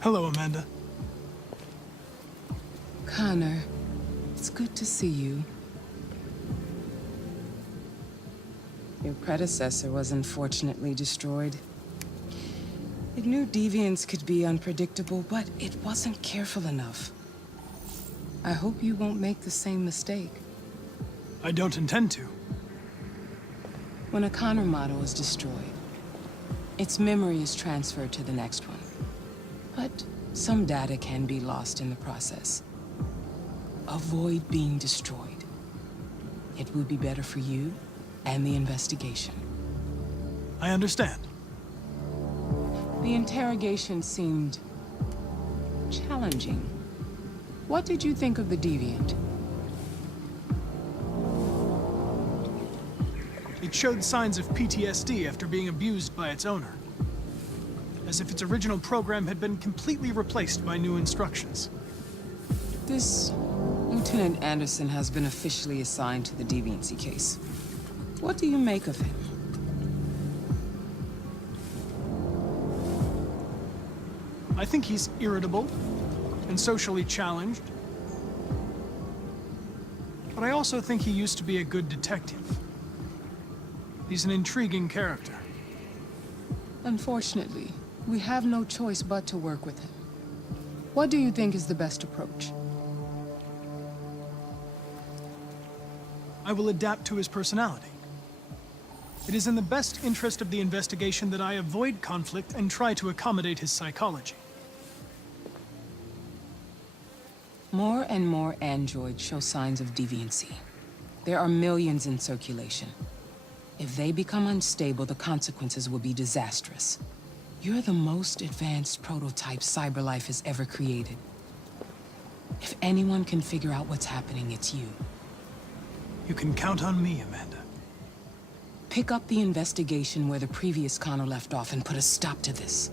Hello, Amanda. Connor, it's good to see you. Your predecessor was unfortunately destroyed. It knew deviants could be unpredictable, but it wasn't careful enough. I hope you won't make the same mistake. I don't intend to. When a Connor model is destroyed, its memory is transferred to the next one. But some data can be lost in the process. Avoid being destroyed. It would be better for you and the investigation. I understand. The interrogation seemed challenging. What did you think of the deviant? It showed signs of PTSD after being abused by its owner. As if its original program had been completely replaced by new instructions. This Lieutenant Anderson has been officially assigned to the deviancy case. What do you make of him? I think he's irritable and socially challenged. But I also think he used to be a good detective. He's an intriguing character. Unfortunately, we have no choice but to work with him. What do you think is the best approach? I will adapt to his personality. It is in the best interest of the investigation that I avoid conflict and try to accommodate his psychology. More and more androids show signs of deviancy. There are millions in circulation. If they become unstable, the consequences will be disastrous. You're the most advanced prototype CyberLife has ever created. If anyone can figure out what's happening, it's you. You can count on me, Amanda. Pick up the investigation where the previous Connor left off and put a stop to this.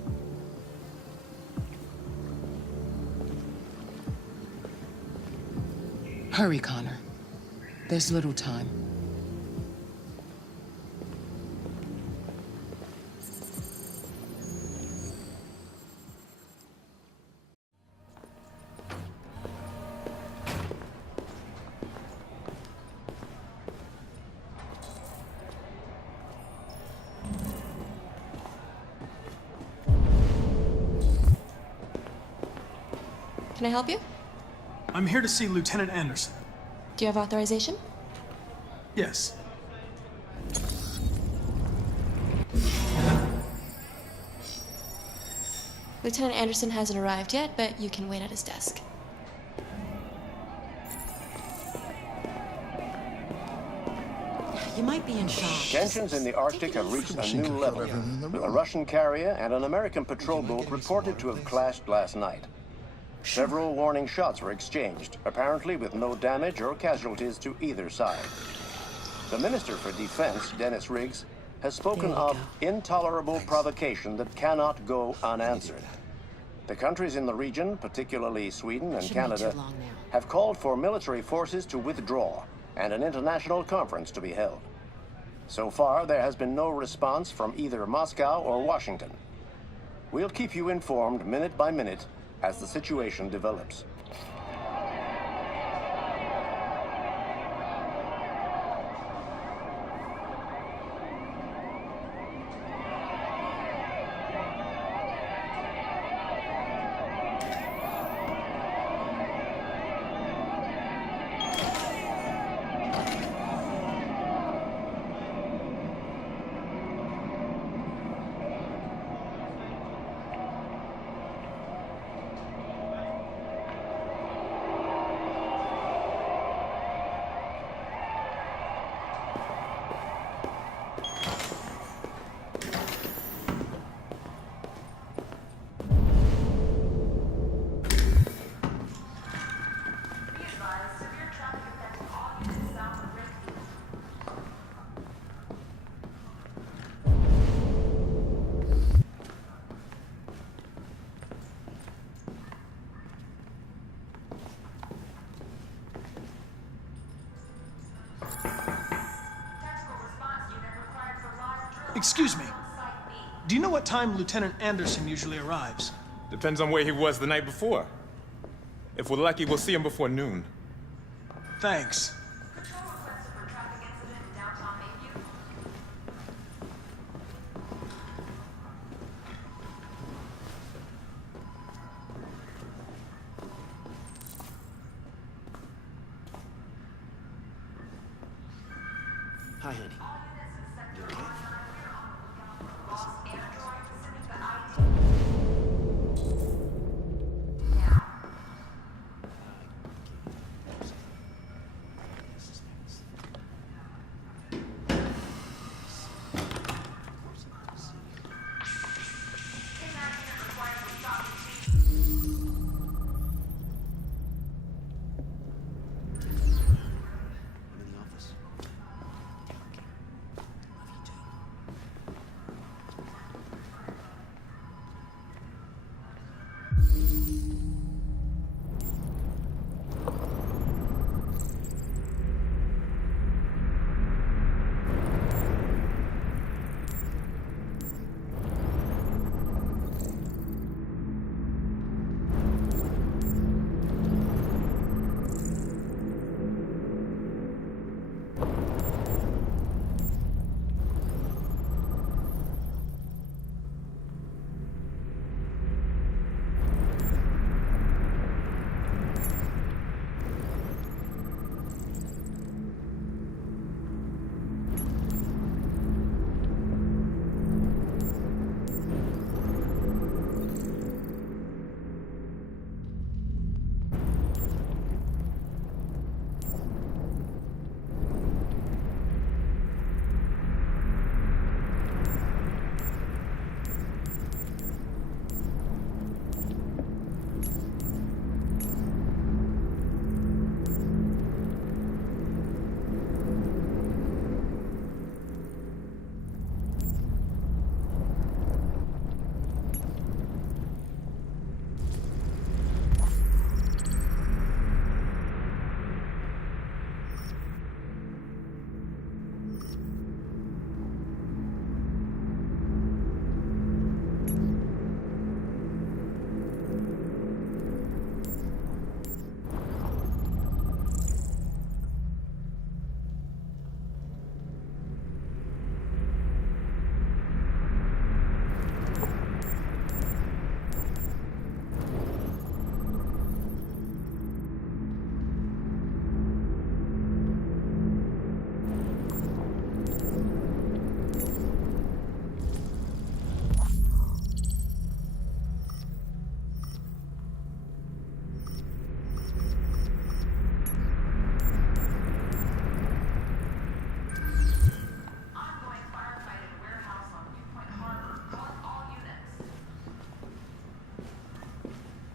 Hurry, Connor. There's little time. Can I help you? I'm here to see Lieutenant Anderson. Do you have authorization? Yes. Lieutenant Anderson hasn't arrived yet, but you can wait at his desk. You might be in shock. Tensions in the Arctic have reached a new level, with a Russian carrier and an American patrol boat reported to have clashed last night. Several warning shots were exchanged, apparently with no damage or casualties to either side. The Minister for Defense, Dennis Riggs, has spoken of intolerable provocation that cannot go unanswered. The countries in the region, particularly Sweden and Canada, have called for military forces to withdraw and an international conference to be held. So far, there has been no response from either Moscow or Washington. We'll keep you informed minute by minute as the situation develops. Excuse me. Do you know what time Lieutenant Anderson usually arrives? Depends on where he was the night before. If we're lucky, we'll see him before noon. Thanks. Hi, honey. You okay? I'm in the office. Love you too.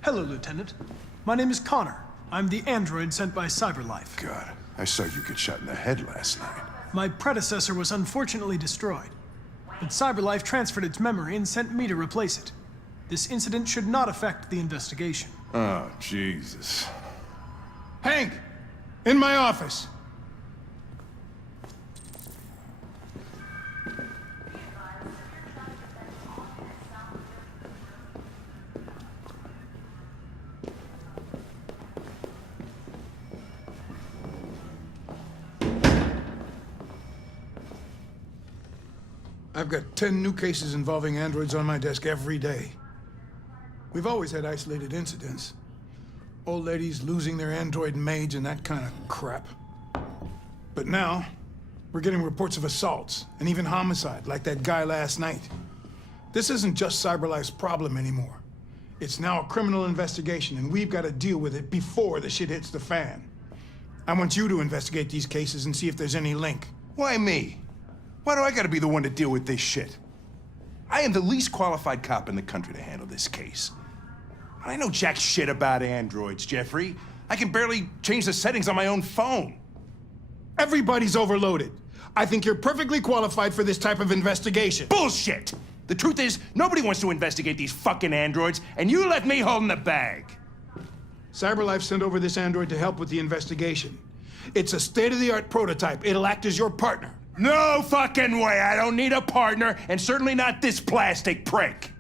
Hello, Lieutenant. My name is Connor. I'm the android sent by CyberLife. God, I saw you get shot in the head last night. My predecessor was unfortunately destroyed, but CyberLife transferred its memory and sent me to replace it. This incident should not affect the investigation. Oh, Jesus. Hank! In my office! I've got 10 new cases involving androids on my desk every day. We've always had isolated incidents. Old ladies losing their android maids and that kind of crap. But now, we're getting reports of assaults and even homicide, like that guy last night. This isn't just CyberLife's problem anymore. It's now a criminal investigation, and we've got to deal with it before the shit hits the fan. I want you to investigate these cases and see if there's any link. Why me? Why do I gotta be the one to deal with this shit? I am the least qualified cop in the country to handle this case. I know jack shit about androids, Jeffrey. I can barely change the settings on my own phone. Everybody's overloaded. I think you're perfectly qualified for this type of investigation. Bullshit! The truth is, nobody wants to investigate these fucking androids, and you left me holding the bag. CyberLife sent over this android to help with the investigation. It's a state-of-the-art prototype. It'll act as your partner. No fucking way! I don't need a partner, and certainly not this plastic prick.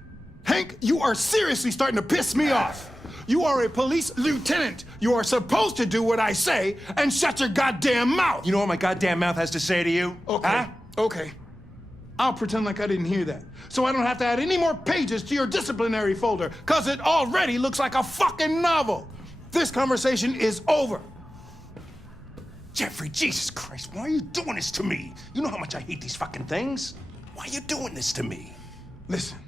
Hank, you are seriously starting to piss me off. You are a police lieutenant. You are supposed to do what I say and shut your goddamn mouth. You know what my goddamn mouth has to say to you? Okay, Huh? okay. I'll pretend like I didn't hear that, so I don't have to add any more pages to your disciplinary folder, because it already looks like a fucking novel. This conversation is over. Jeffrey, Jesus Christ, why are you doing this to me? You know how much I hate these fucking things. Why are you doing this to me? Listen,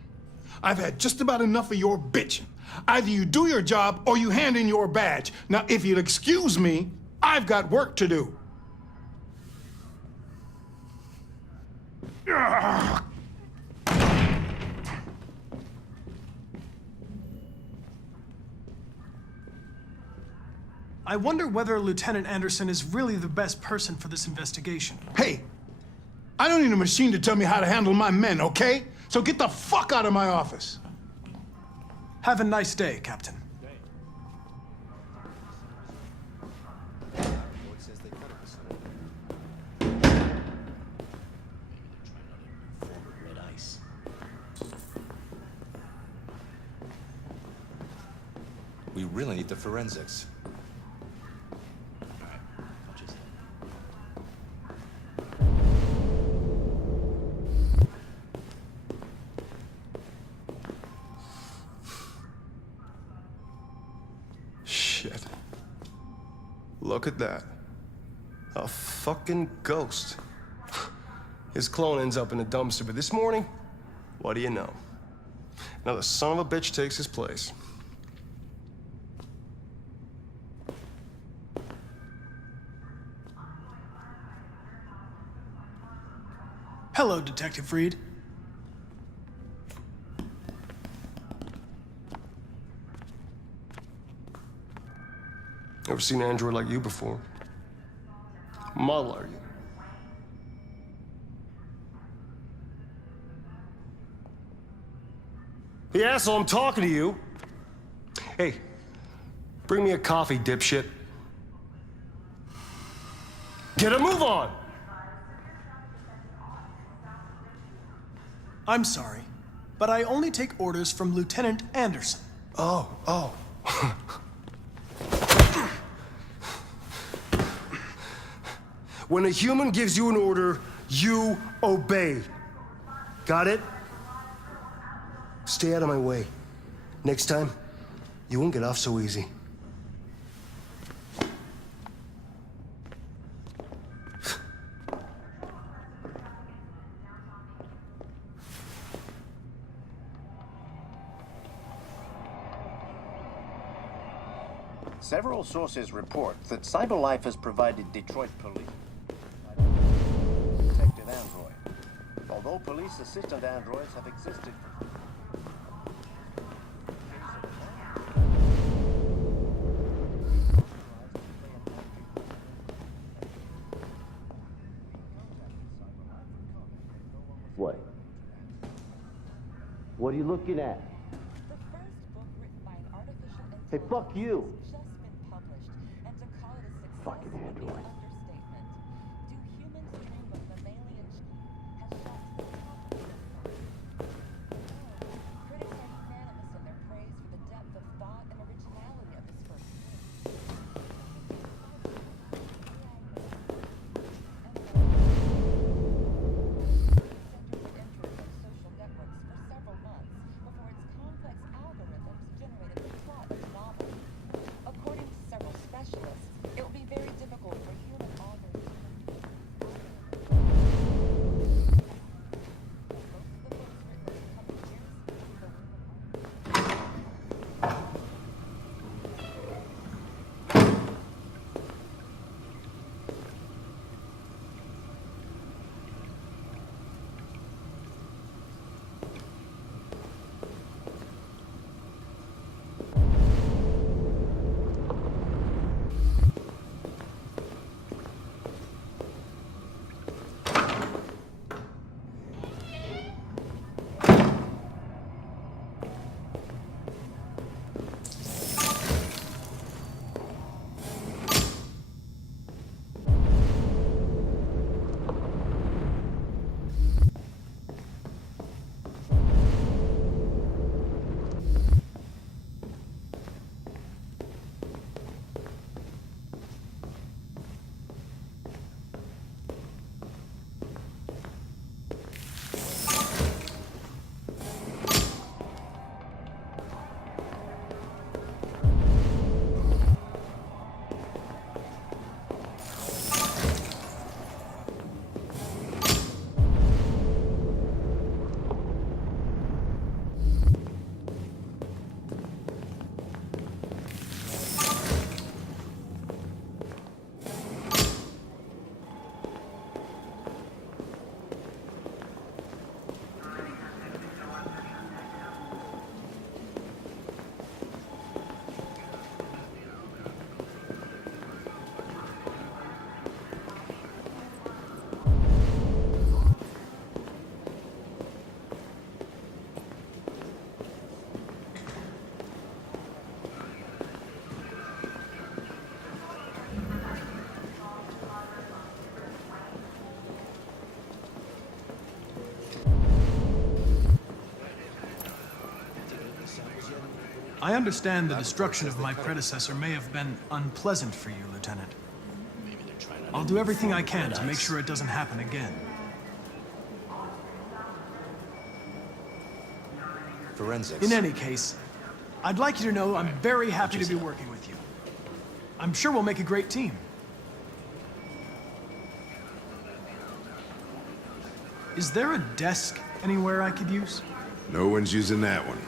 I've had just about enough of your bitching. Either you do your job or you hand in your badge. Now, if you'll excuse me, I've got work to do. I wonder whether Lieutenant Anderson is really the best person for this investigation. Hey, I don't need a machine to tell me how to handle my men, okay? So get the fuck out of my office. Have a nice day, Captain. We really need the forensics. Shit. Look at that. A fucking ghost. His clone ends up in a dumpster, but this morning, what do you know? Now the son of a bitch takes his place. Hello, Detective Reed. Ever seen an android like you before? Model, are you? Hey, asshole, I'm talking to you. Hey, bring me a coffee, dipshit. Get a move on! I'm sorry, but I only take orders from Lieutenant Anderson. Oh. When a human gives you an order, you obey. Got it? Stay out of my way. Next time, you won't get off so easy. Several sources report that CyberLife has provided Detroit police detected android. Although police assistant androids have existed for... What? What are you looking at? The first book written by an artificial intelligence Hey, fuck you! has just been published, and to call it a success Fucking would be an android. understatement. Do humans dream of mammalian has just been published. Critics are unanimous in their praise for the depth of thought and originality of this first book. I understand the destruction of my predecessor may have been unpleasant for you, Lieutenant. I'll do everything I can to make sure it doesn't happen again. Forensics. In any case, I'd like you to know I'm very happy to be working with you. I'm sure we'll make a great team. Is there a desk anywhere I could use? No one's using that one.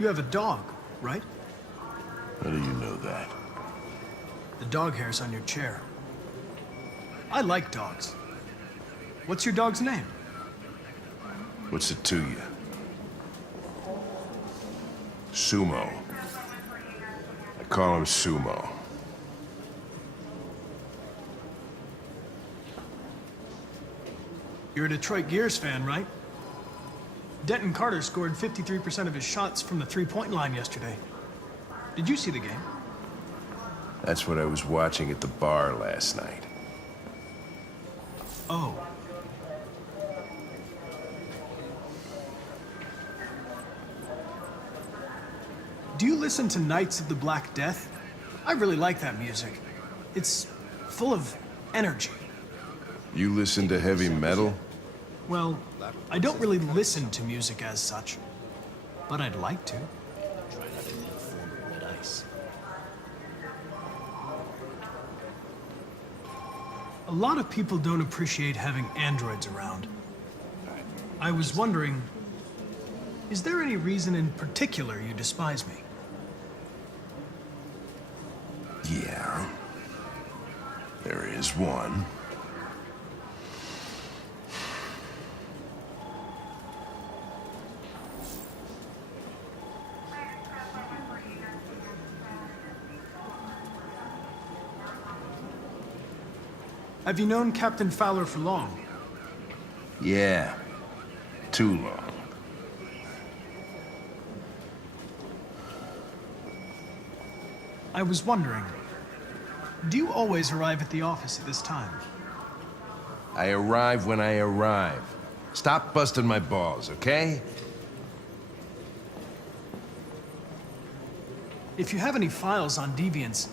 You have a dog, right? How do you know that? The dog hair's on your chair. I like dogs. What's your dog's name? What's it to you? Sumo. I call him Sumo. You're a Detroit Gears fan, right? Denton Carter scored 53% of his shots from the three-point line yesterday. Did you see the game? That's what I was watching at the bar last night. Oh. Do you listen to Knights of the Black Death? I really like that music. It's full of energy. You listen to heavy metal? Well, I don't really listen to music as such, but I'd like to. Try not to make former red ice. A lot of people don't appreciate having androids around. I was wondering, is there any reason in particular you despise me? Yeah. There is one. Have you known Captain Fowler for long? Yeah. Too long. I was wondering, do you always arrive at the office at this time? I arrive when I arrive. Stop busting my balls, okay? If you have any files on deviants,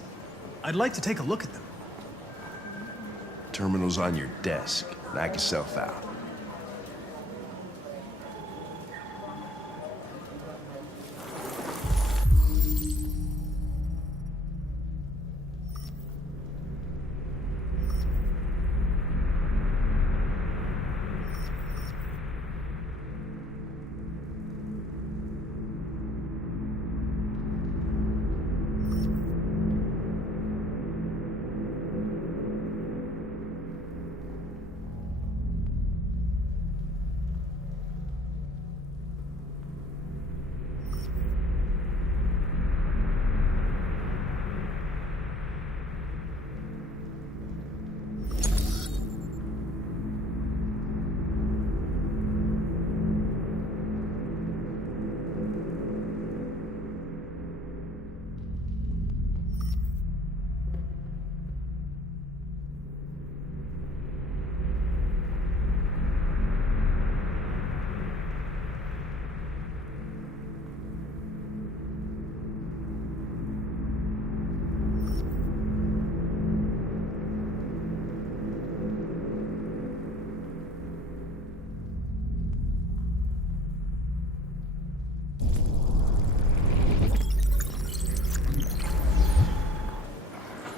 I'd like to take a look at them. Terminal's on your desk. Knock yourself out.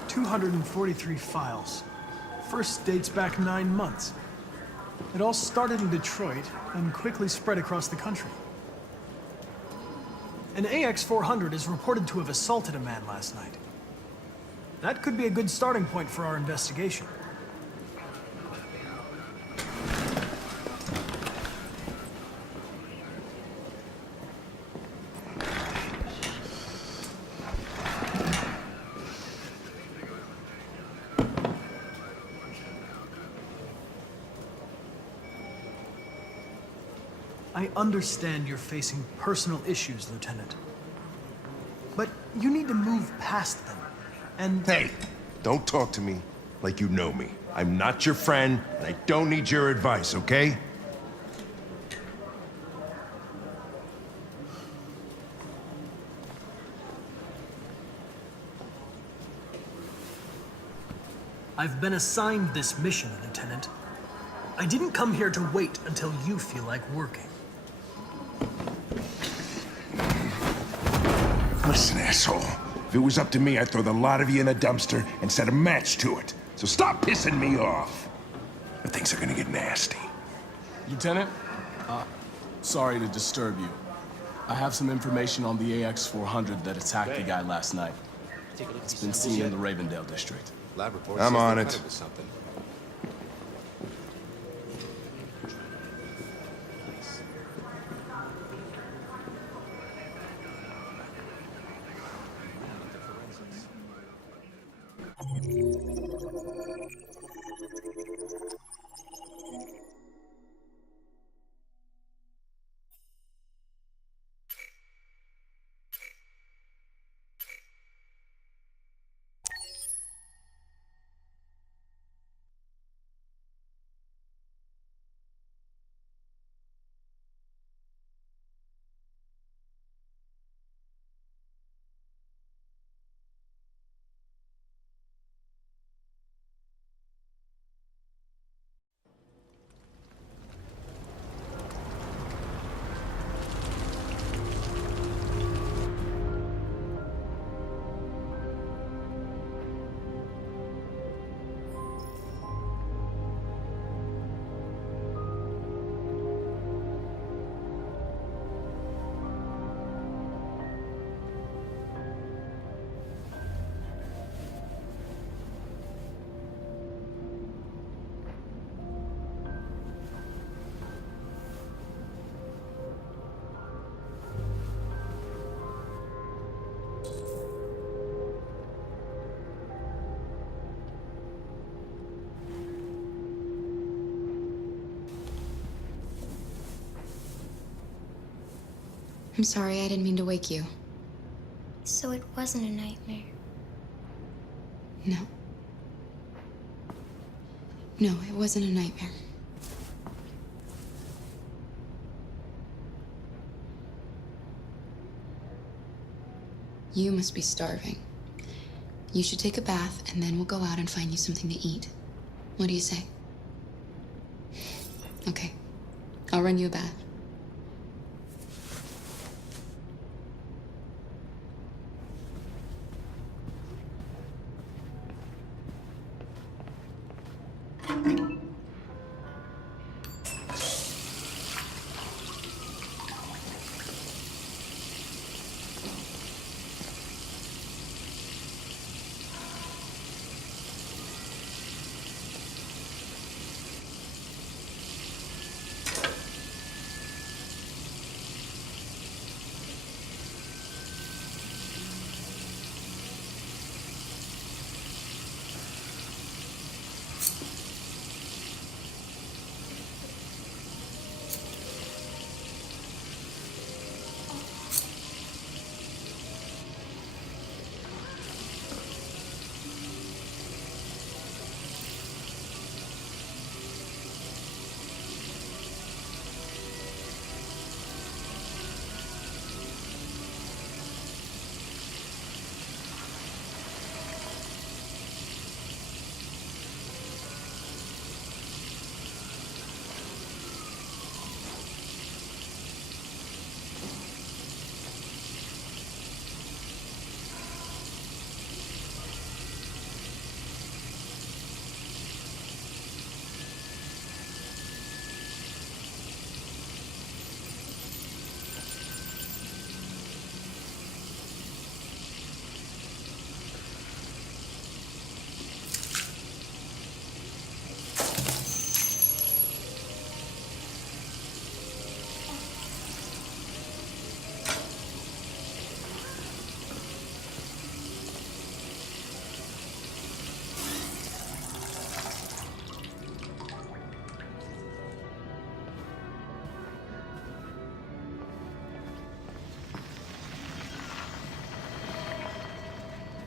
$243 files. First dates back 9 months. It all started in Detroit and quickly spread across the country. An AX-400 is reported to have assaulted a man last night. That could be a good starting point for our investigation. I understand you're facing personal issues, Lieutenant. But you need to move past them, and... Hey, don't talk to me like you know me. I'm not your friend, and I don't need your advice, okay? I've been assigned this mission, Lieutenant. I didn't come here to wait until you feel like working. Listen, asshole. If it was up to me, I'd throw the lot of you in a dumpster and set a match to it. So stop pissing me off. Or things are gonna get nasty. Lieutenant, sorry to disturb you. I have some information on the AX-400 that attacked the guy last night. It's been seen in the Ravendale district. Lab report I'm says on they it. cut with something. I'm sorry, I didn't mean to wake you. So it wasn't a nightmare. No. No, it wasn't a nightmare. You must be starving. You should take a bath, and then we'll go out and find you something to eat. What do you say? Okay. I'll run you a bath.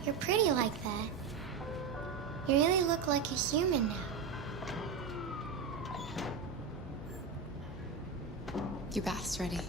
You're pretty like that. You really look like a human now. Your bath's ready.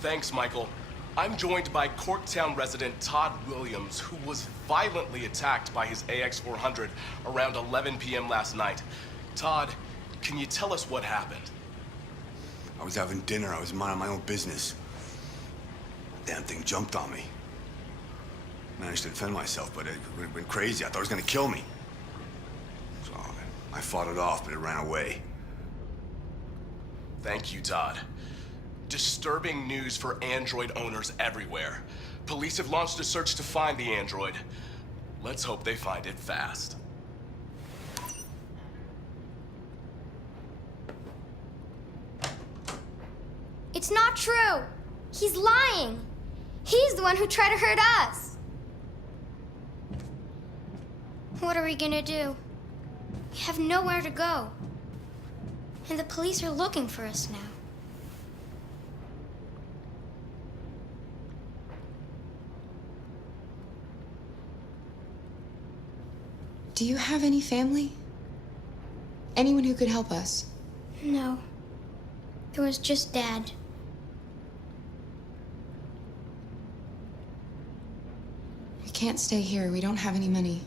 Thanks, Michael. I'm joined by Corktown resident Todd Williams, who was violently attacked by his AX-400 around 11 p.m. last night. Todd, can you tell us what happened? I was having dinner. I was minding my own business. Damn thing jumped on me. Managed to defend myself, but it went crazy. I thought it was gonna kill me. So I fought it off, but it ran away. Thank you, Todd. Disturbing news for Android owners everywhere. Police have launched a search to find the android. Let's hope they find it fast. It's not true. He's lying. He's the one who tried to hurt us. What are we gonna do? We have nowhere to go. And the police are looking for us now. Do you have any family? Anyone who could help us? No. There was just Dad. We can't stay here. We don't have any money.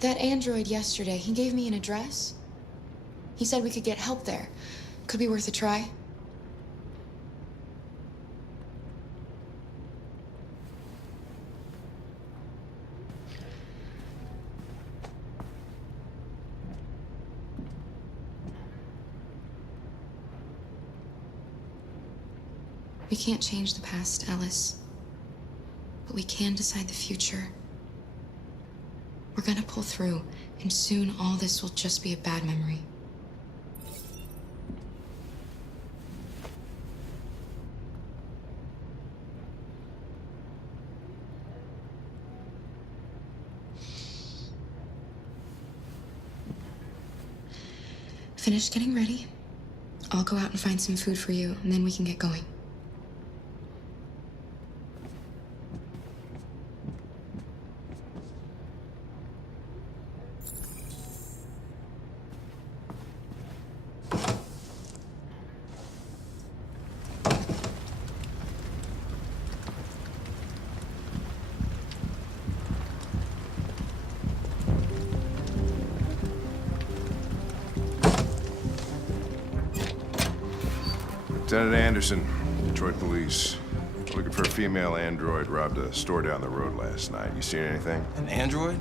That android yesterday, he gave me an address. He said we could get help there. Could be worth a try. We can't change the past, Alice. But we can decide the future. We're gonna pull through, and soon all this will just be a bad memory. Finish getting ready. I'll go out and find some food for you, and then we can get going. Lieutenant Anderson, Detroit Police. Looking for a female android robbed a store down the road last night. You seen anything? An android?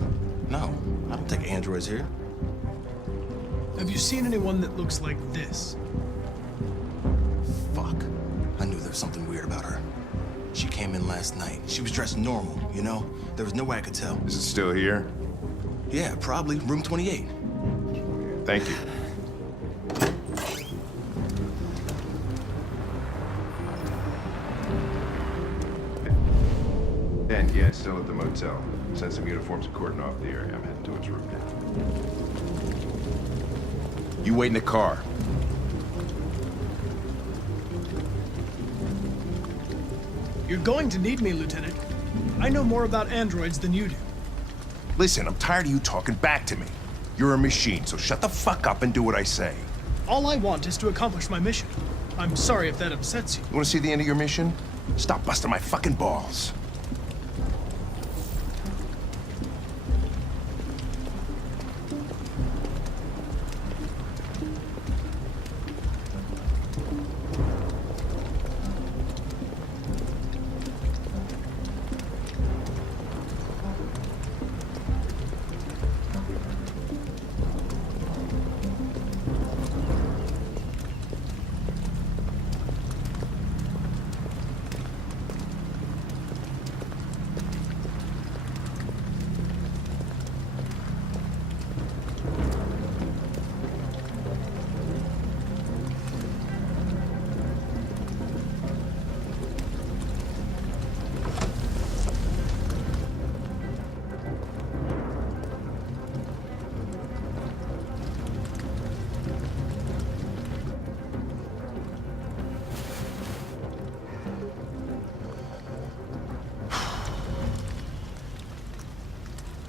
No, I don't take androids here. Have you seen anyone that looks like this? Fuck. I knew there was something weird about her. She came in last night. She was dressed normal, you know? There was no way I could tell. Is it still here? Yeah, probably. Room 28. Thank you. Dan, yeah, it's still at the motel. Send some uniforms and cordon off the area. I'm heading to its room now. You wait in the car. You're going to need me, Lieutenant. I know more about androids than you do. Listen, I'm tired of you talking back to me. You're a machine, so shut the fuck up and do what I say. All I want is to accomplish my mission. I'm sorry if that upsets you. You want to see the end of your mission? Stop busting my fucking balls.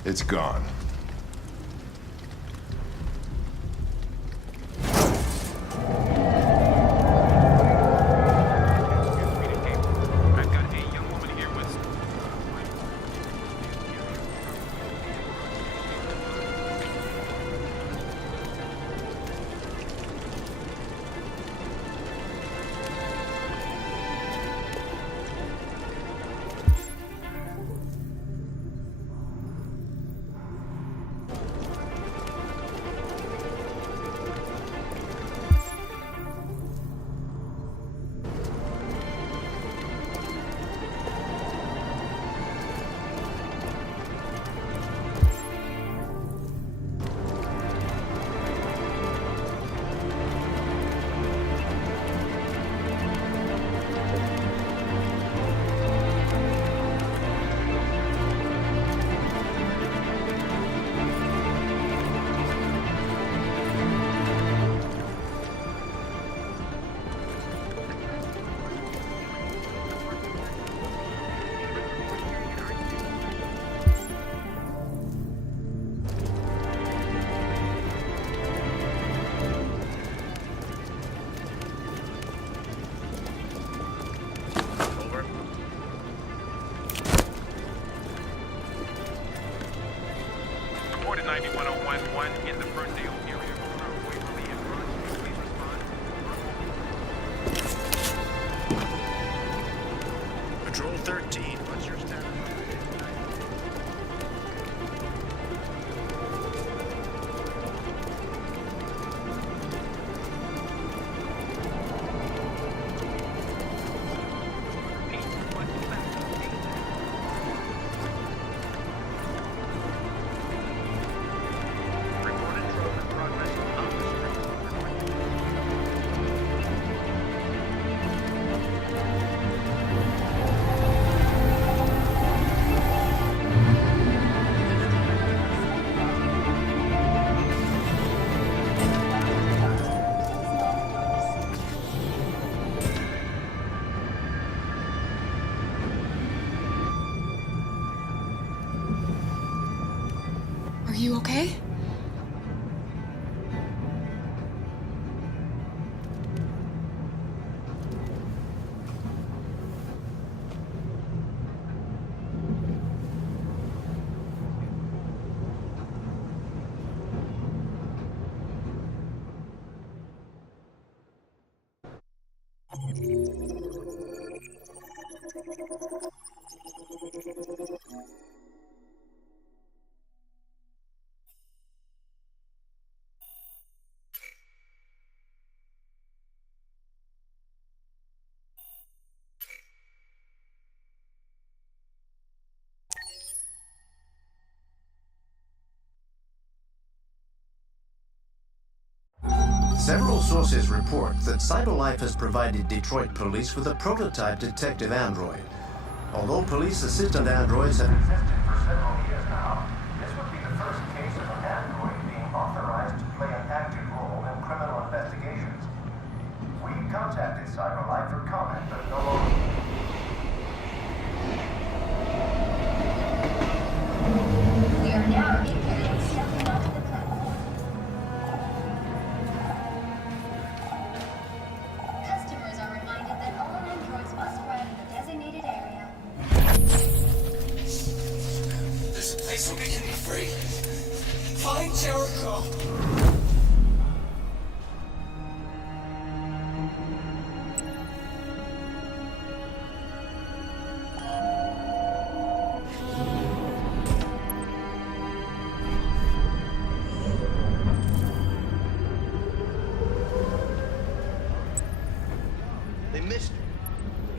It's gone. In the Ferndale area, Waverly and Rose, please respond. Patrol 13, what's your status? you okay? Several sources report that CyberLife has provided Detroit police with a prototype detective android. Although police assistant androids have existed for several years now, this would be the first case of an android being authorized to play an active role in criminal investigations. We contacted CyberLife for comment, but no longer. We are now indicating stepping onto the platform. Customers are reminded that all androids must ride in the designated area. This place will be getting free. Find Jericho. They missed her.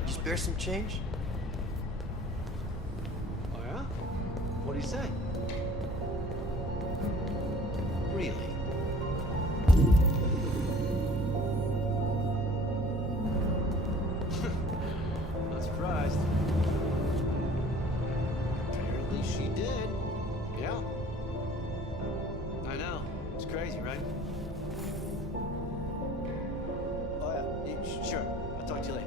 You spare some change? Oh, yeah? What'd he say? Really? Not surprised. Apparently she did. Yeah. I know. It's crazy, right? Oh, yeah. Sure. I'll talk to you later.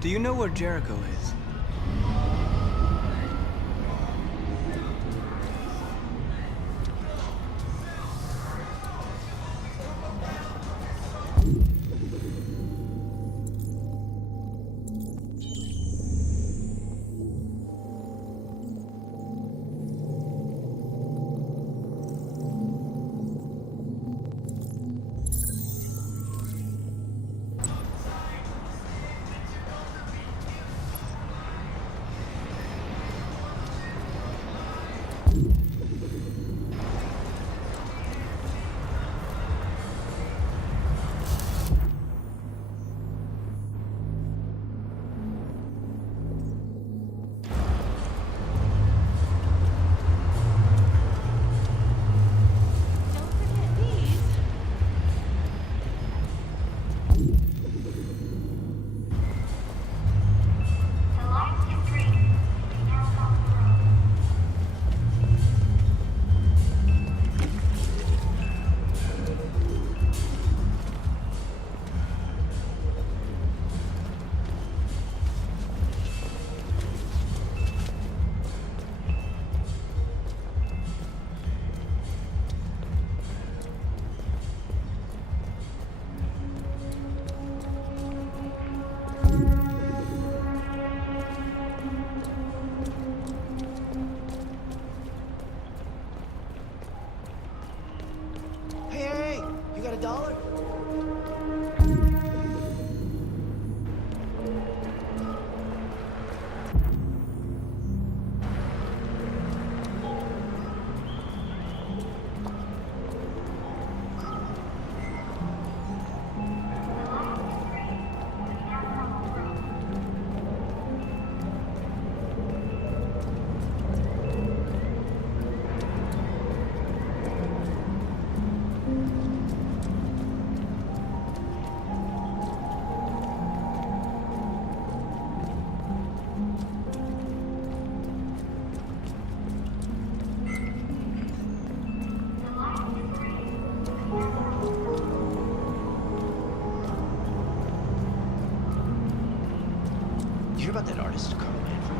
Do you know where Jericho is? Hey, you got $1? You hear about that artist, Carl Manfred?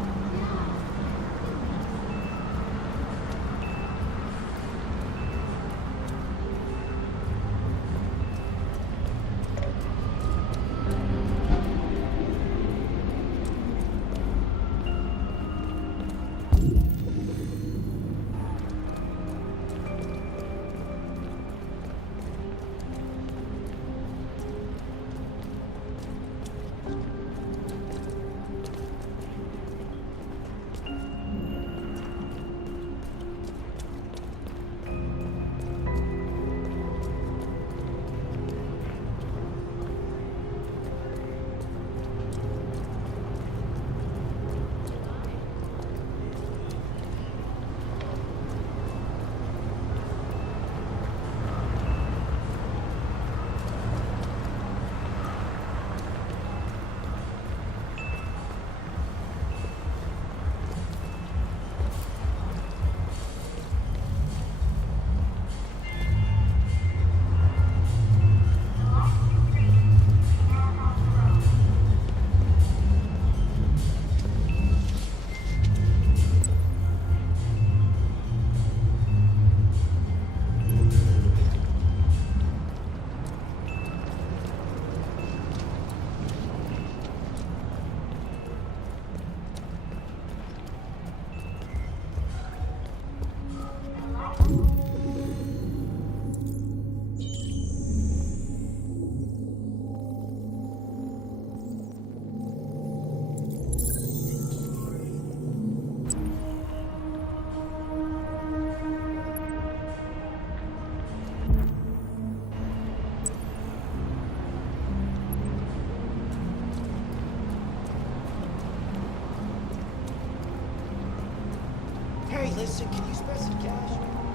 Hey, listen, can you spare some cash?